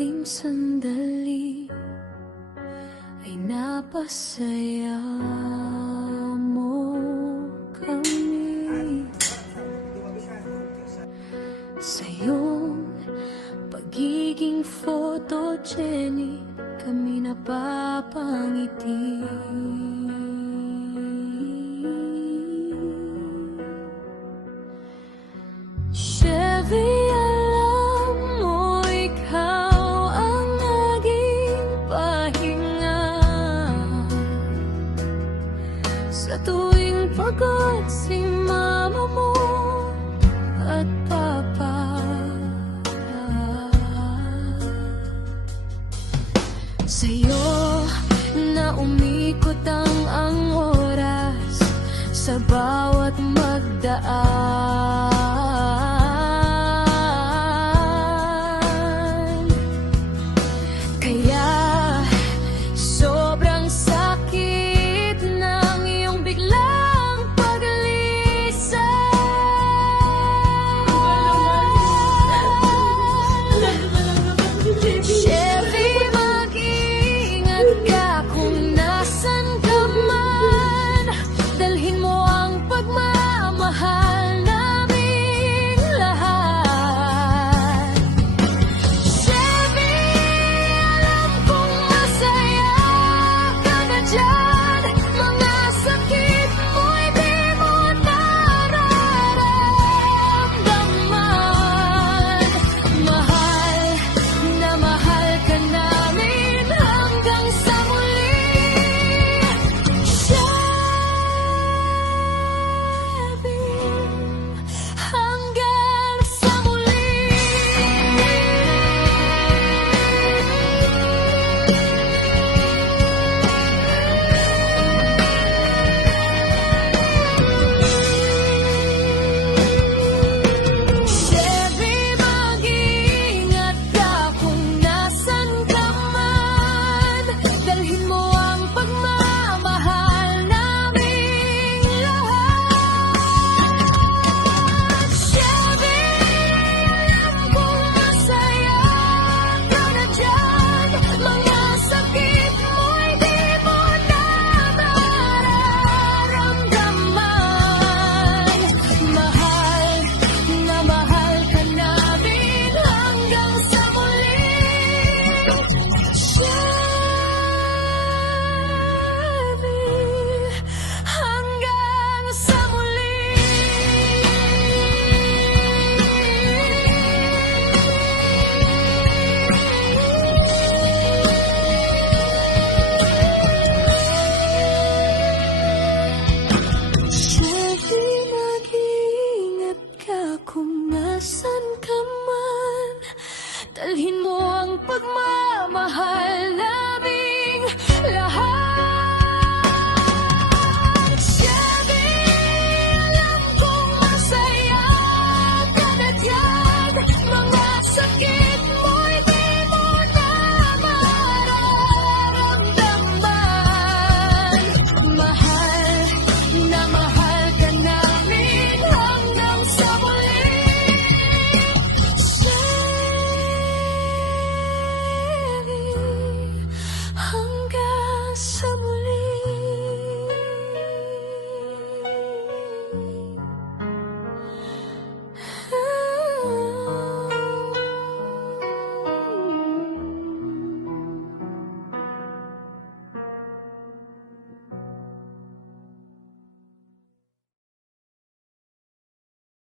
maikling sandali ay napasaya mo kami. Sa iyong pagiging photogenic kami napapangiti. Chevy, alam mo ikaw ang naging pahinga sa tuwing pagod si mama mo at papa. Sa'yo na umikot ang oras sa bawat magdaan. Kaya sobrang sakit ng iyong biglang paglisan. Chevy, mag-ingat ka kung nasan ka man. Dalhin mo ang pagmamahal naming lahat. Chevy, alam kong masaya ka na dyan. Mga sakit mo'y di mo nararamdaman. Mahal na mahal ka namin hanggang sa muli. Chevy, hanggang sa muli. Chevy, mag-ingat ka kung nasan ka man. Dalhin mo ang pagmamahal naming lahat. Chevy, alam kong masaya ka na dyan. Mga sakit mo'y di mo nararamdaman. Mahal na mahal ka namin hanggang sa muli. Chevy, hanggang sa muli. Chevy, mag-iingat ka kung nasan ka man. Dalhin mo ang pagmamahal